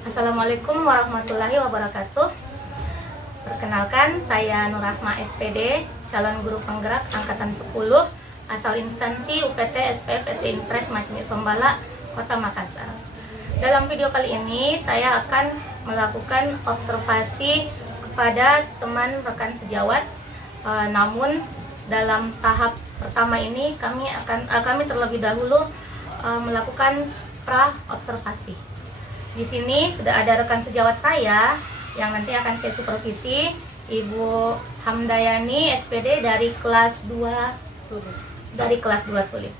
Assalamualaikum warahmatullahi wabarakatuh. Perkenalkan, saya Nurrahma SPD, calon guru penggerak angkatan 10, asal instansi UPT SPF SD Impres Macini Sombala, Kota Makassar. Dalam video kali ini, saya akan melakukan observasi kepada teman rekan sejawat. Namun dalam tahap pertama ini kami terlebih dahulu melakukan pra observasi. Di sini sudah ada rekan sejawat saya yang nanti akan saya supervisi, Ibu Hamdayani SPD dari kelas 2 Tulip.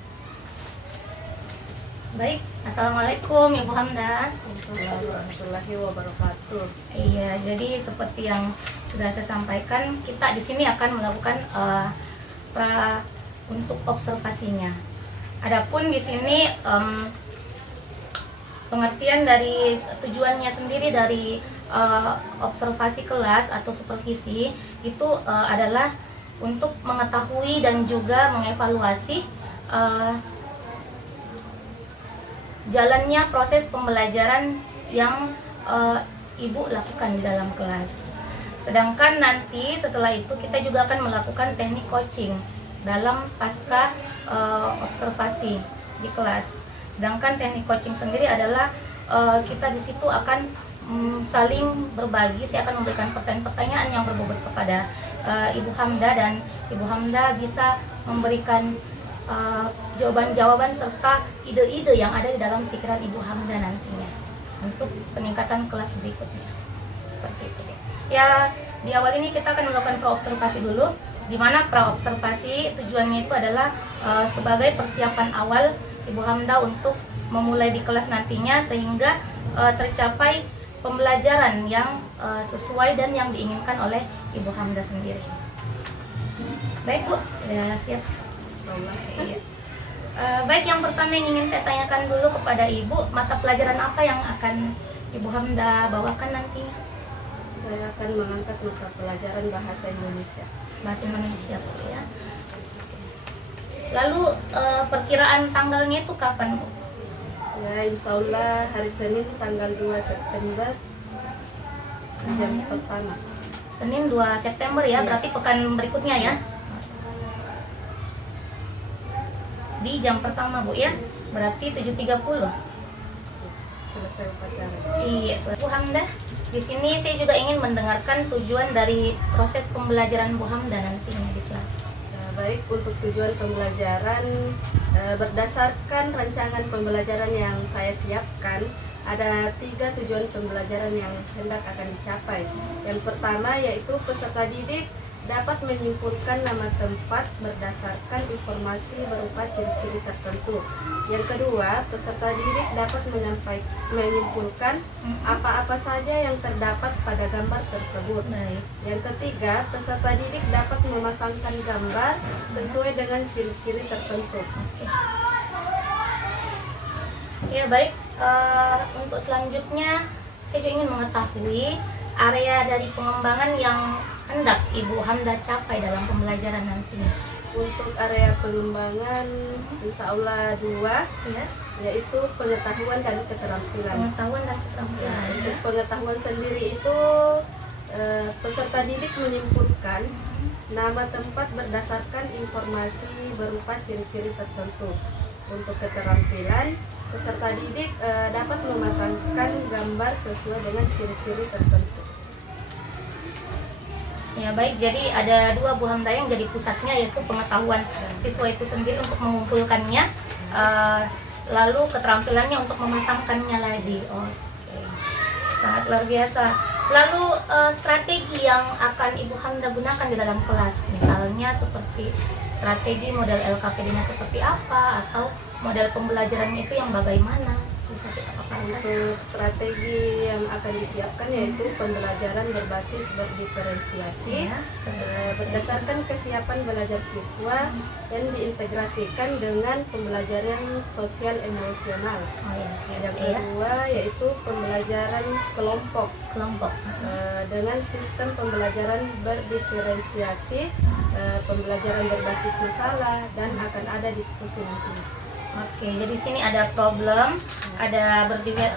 Baik, Assalamualaikum Ibu Hamda. Assalamualaikum warahmatullahi wabarakatuh. Iya, jadi seperti yang sudah saya sampaikan, kita di sini akan melakukan pra untuk observasinya. Adapun di sini pengertian dari tujuannya sendiri dari observasi kelas atau supervisi itu adalah untuk mengetahui dan juga mengevaluasi jalannya proses pembelajaran yang Ibu lakukan di dalam kelas. Sedangkan nanti setelah itu kita juga akan melakukan teknik coaching dalam pasca observasi di kelas. Sedangkan teknik coaching sendiri adalah kita di situ akan saling berbagi. Saya akan memberikan pertanyaan-pertanyaan yang berbobot kepada Ibu Hamda, dan Ibu Hamda bisa memberikan jawaban-jawaban serta ide-ide yang ada di dalam pikiran Ibu Hamda nantinya untuk peningkatan kelas berikutnya. Seperti itu. Ya, di awal ini kita akan melakukan pra-observasi dulu, di mana pra-observasi tujuannya itu adalah sebagai persiapan awal Ibu Hamda untuk memulai di kelas nantinya, sehingga tercapai pembelajaran yang sesuai dan yang diinginkan oleh Ibu Hamda sendiri. Baik Bu, sudah siap? Iya. Baik, yang pertama yang ingin saya tanyakan dulu kepada Ibu, mata pelajaran apa yang akan Ibu Hamda bawakan nantinya? Saya akan mengangkat mata pelajaran Bahasa Indonesia. Bahasa Indonesia Bu ya. Lalu perkiraan tanggalnya itu kapan Bu? Ya, insya Allah hari Senin tanggal 2 September jam pertama. Senin 2 September ya, berarti pekan berikutnya ya. Di jam pertama Bu ya, berarti 7.30. Selesai upacara. Iya, Bu Hamda. Di sini saya juga ingin mendengarkan tujuan dari proses pembelajaran Bu Hamda nantinya di kelas. Baik, untuk tujuan pembelajaran berdasarkan rancangan pembelajaran yang saya siapkan, ada 3 tujuan pembelajaran yang hendak akan dicapai. Yang pertama yaitu peserta didik dapat menyimpulkan nama tempat berdasarkan informasi berupa ciri-ciri tertentu. Yang kedua, peserta didik dapat menyimpulkan apa-apa saja yang terdapat pada gambar tersebut. Yang ketiga, peserta didik dapat memasangkan gambar sesuai dengan ciri-ciri tertentu. Ya baik, untuk selanjutnya saya juga ingin mengetahui area dari pengembangan yang hendak Ibu Hamda capai dalam pembelajaran nantinya. Untuk area pengembangan insya Allah 2 Ya, yaitu pengetahuan dan keterampilan. pengetahuan dan keterampilan. Untuk pengetahuan sendiri itu peserta didik menyimpulkan nama tempat berdasarkan informasi berupa ciri-ciri tertentu. Untuk keterampilan, peserta didik dapat memasangkan gambar sesuai dengan ciri-ciri tertentu. Ya baik, jadi ada 2 Bu Hamda yang jadi pusatnya, yaitu pengetahuan siswa itu sendiri untuk mengumpulkannya, lalu keterampilannya untuk memasangkannya lagi. Oke, sangat luar biasa. Lalu strategi yang akan Ibu Hamda gunakan di dalam kelas, misalnya seperti strategi model LKPD-nya seperti apa, atau model pembelajarannya itu yang bagaimana? Bisa kita paparkan? Untuk strategi yang akan disiapkan yaitu pembelajaran berbasis berdiferensiasi, berdasarkan kesiapan belajar siswa yang diintegrasikan dengan pembelajaran sosial emosional. Yang kedua yaitu pembelajaran kelompok dengan sistem pembelajaran berdiferensiasi, pembelajaran berbasis masalah, dan akan ada diskusi nanti. Oke, jadi sini ada problem, ada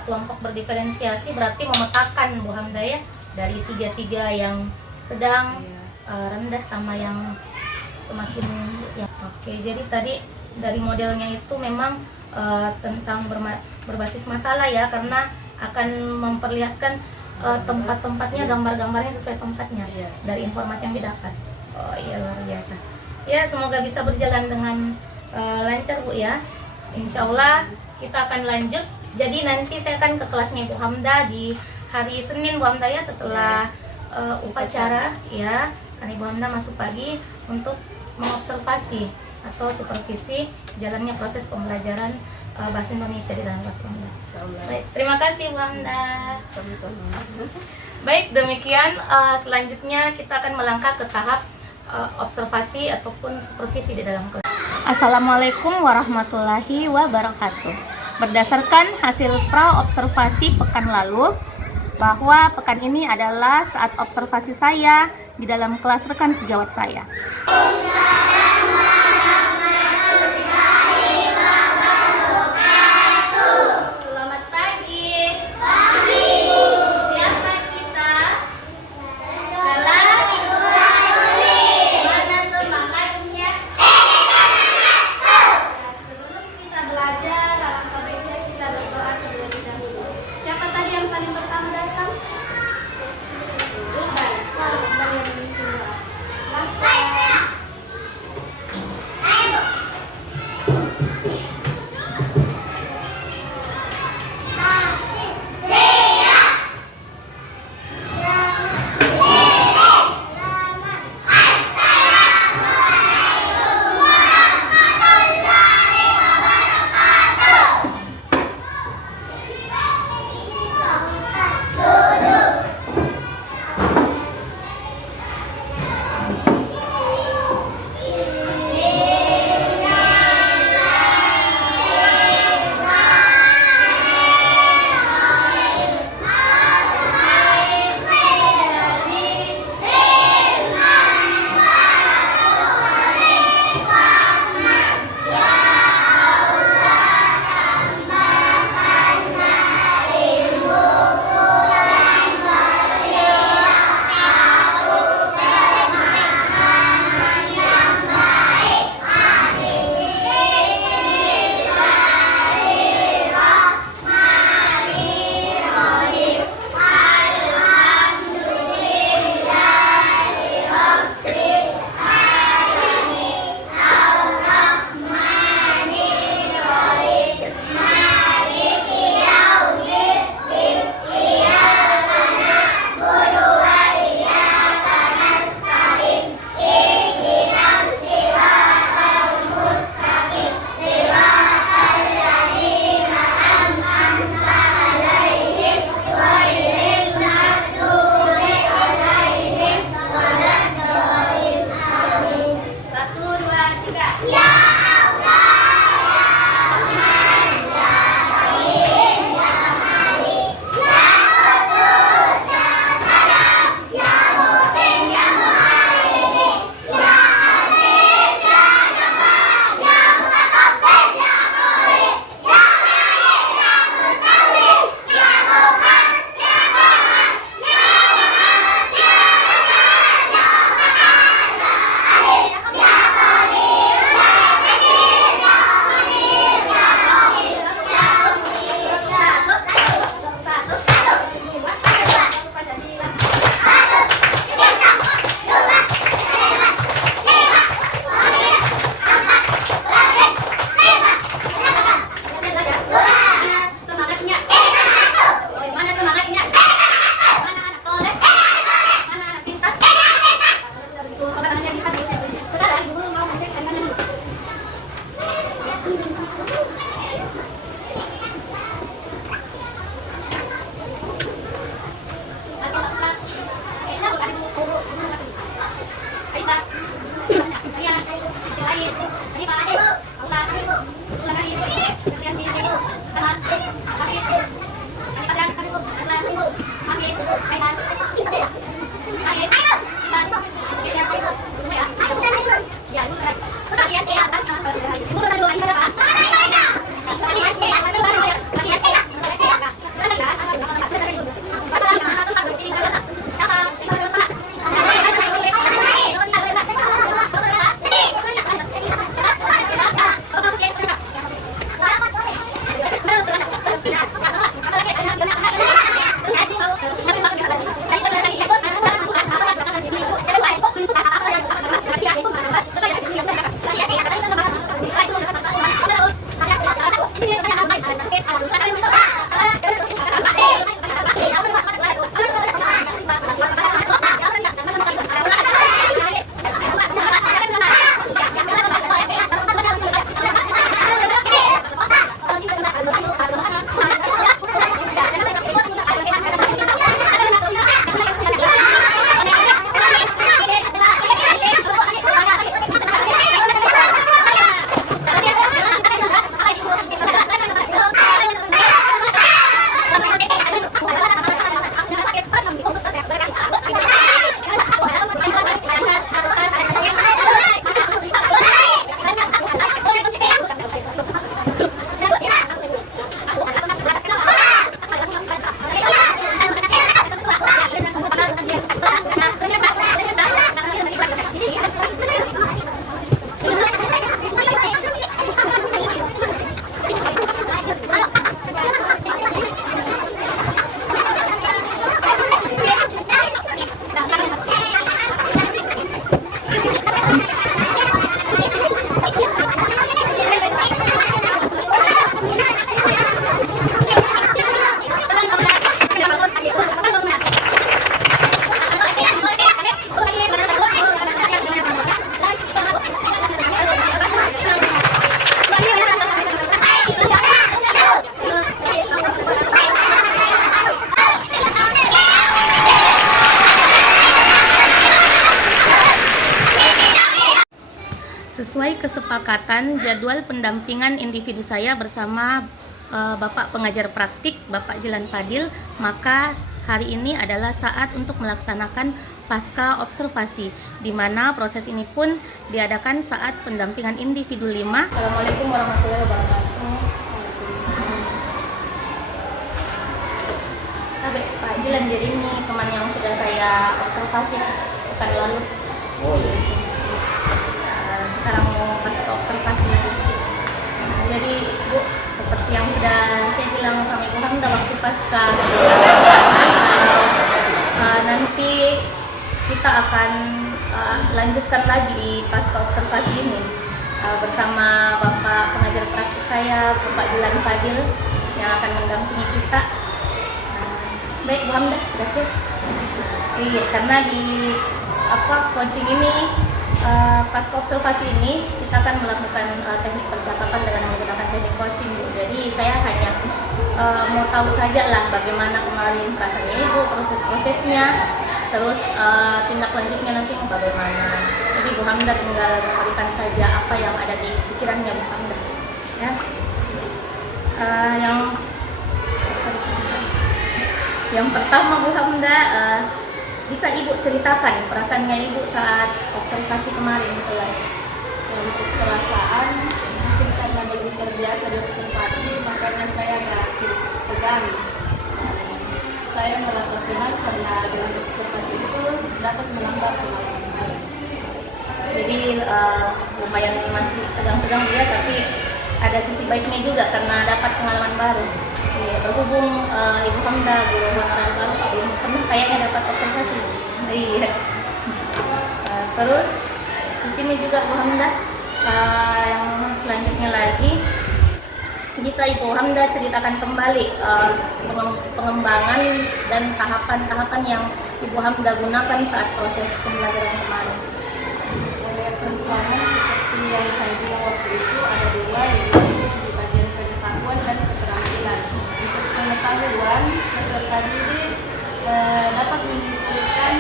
kelompok berdiferensiasi, berarti memetakan Bu Hamda ya dari tiga yang sedang, rendah sama yang semakin ya. Oke, jadi tadi dari modelnya itu memang tentang berbasis masalah ya, karena akan memperlihatkan tempat-tempatnya, gambar-gambarnya sesuai tempatnya dari informasi yang didapat. Oh iya, luar biasa. Ya, semoga bisa berjalan dengan lancar Bu ya. Insya Allah kita akan lanjut. Jadi nanti saya akan ke kelasnya Bu Hamda di hari Senin Bu Hamda ya, setelah upacara ya. Karena Ibu Hamda masuk pagi untuk mengobservasi atau supervisi jalannya proses pembelajaran bahasa Indonesia di dalam kelas Bu Hamda. Baik, terima kasih Bu Hamda. Baik, demikian selanjutnya kita akan melangkah ke tahap observasi ataupun supervisi di dalam kelas. Assalamualaikum warahmatullahi wabarakatuh. Berdasarkan hasil pra-observasi pekan lalu, bahwa pekan ini adalah saat observasi saya di dalam kelas rekan sejawat saya. Selamat pagi. Siapa kita? Kelas. Mana semangatnya? Sebelum kita belajar, alangkah baiknya kita berdoa terlebih dahulu. Siapa tadi yang paling pertama datang? Bukan. Yang ini keluar. Langkah. Sesuai kesepakatan jadwal pendampingan individu saya bersama Bapak pengajar praktik, Bapak Jelan Fadil, maka hari ini adalah saat untuk melaksanakan pasca observasi, di mana proses ini pun diadakan saat pendampingan individu 5. Assalamualaikum warahmatullahi wabarakatuh. Pak Jelan, jadi ini teman yang sudah saya observasi pekan lalu. Sekarang mau pasca observasi. Jadi Bu, seperti yang sudah saya bilang sama Ibu Hamda waktu pasca, nanti kita akan lanjutkan lagi di pasca observasi ini bersama Bapak pengajar praktik saya, Bapak Jelan Fadil, yang akan mendampingi kita. Baik Bu Hamda, sudah siap? Iya, karena di coaching ini, pasca observasi ini kita akan melakukan teknik percakapan dengan menggunakan teknik coaching, Bu. Jadi saya hanya mau tahu saja lah bagaimana kemarin perasaannya Ibu, proses-prosesnya, terus tindak lanjutnya nanti bagaimana. Jadi Bu Hamda tinggal mengatakan saja apa yang ada di pikirannya Bu Hamda. Ya. Yang pertama Bu Hamda, bisa Ibu ceritakan perasaannya Ibu saat observasi kemarin di kelas? Untuk perasaan, mungkin karena belum terbiasa di observasi, makanya saya agak tegang. Saya merasa senang karena dengan observasi itu dapat menambah pengalaman saya. Jadi lumayan masih tegang-tegang dia, tapi ada sisi baiknya juga karena dapat pengalaman baru. Berhubung Ibu Hamda guru honorer baru, belum pernah kayaknya dapat observasi. Iya. Terus di sini juga Bu Hamda, yang selanjutnya lagi bisa Ibu Hamda ceritakan kembali pengembangan dan tahapan-tahapan yang Ibu Hamda gunakan saat proses pembelajaran kemarin. Pengembangan seperti yang saya bilang waktu itu ada dua, yaitu di bagian pengetahuan dan keterampilan. Untuk pengetahuan, peserta didik dapat menyimpulkan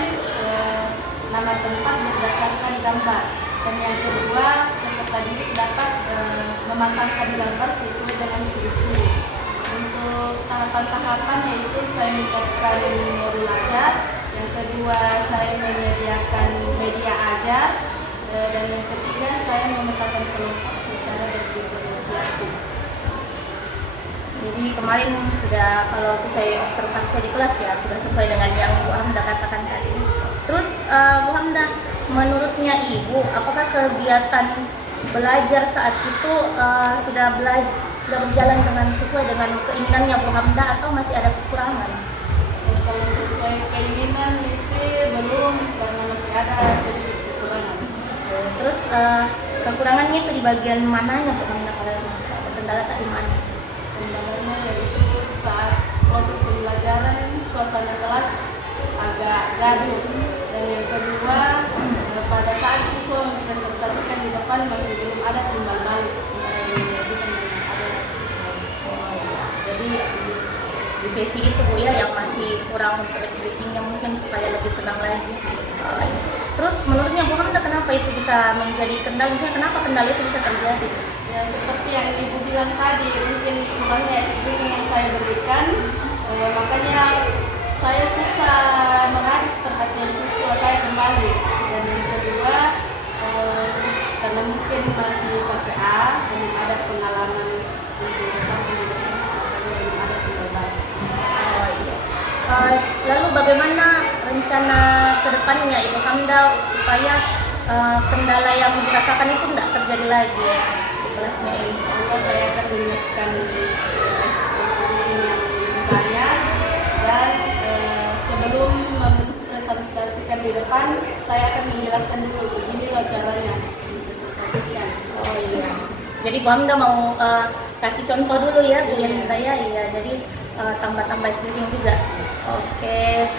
nama tempat berdasarkan gambar. Dan yang kedua, peserta didik dapat memasangkan gambar sesuai dengan ciri-ciri. Untuk tahapan-tahapan yaitu saya menyiapkan modul ajar, yang kedua saya menyediakan media ajar, dan yang ketiga saya memetakan kelompok secara berdiferensiasi. Jadi kemarin sudah, kalau sesuai observasi di kelas ya, sudah sesuai dengan yang Bu Hamda katakan tadi. Terus Bu Hamda, menurutnya Ibu, apakah kegiatan belajar saat itu sudah berjalan dengan sesuai dengan keinginannya Bu Hamda atau masih ada kekurangan? Kalau sesuai keinginan sih belum, karena masih ada sedikit kekurangan. Terus kekurangannya itu di bagian mananya Bu Hamda, kalau masih ada kendala tak di mana? Kendalanya yaitu saat proses pembelajaran suasana kelas agak gaduh, dan yang kedua pada saat siswa mempresentasikan di depan masih belum ada timbal balik. Jadi di sesi itu Bu ya, yang masih kurang untuk speakingnya mungkin supaya lebih tenang lagi. Terus menurutnya Bu Hamda, kenapa itu bisa menjadi kendala? Misalnya kenapa kendala itu bisa terjadi? Ya seperti yang Ibu bilang tadi, mungkin kurangnya speaking yang saya berikan, makanya saya susah menarik perhatian siswa saya kembali. Dan yang kedua, karena mungkin masih fase A, belum ada pengalaman untuk pendidikan, makanya belum ada pengalaman. Lalu bagaimana rencana kedepannya Ibu Hamda supaya kendala yang dirasakan itu tidak terjadi lagi di kelasnya ini? Allah, saya akan menyiapkan speaking yang lebih banyak, dan sebelum mempresentasikan di depan, saya akan menjelaskan dulu begini loh caranya mempresentasikan. Oh iya. Jadi Bu Hamda mau kasih contoh dulu ya biar kita ya. Iya. Jadi tambah-tambah speaking juga. Oke.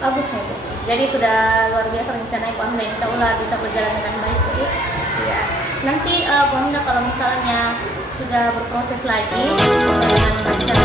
Bagus nih Bu. Jadi sudah luar biasa rencananya Bu Hamda, insya Allah bisa berjalan dengan baik Bu. Iya. Nanti Bu Hamda kalau misalnya sudah berproses lagi dengan baca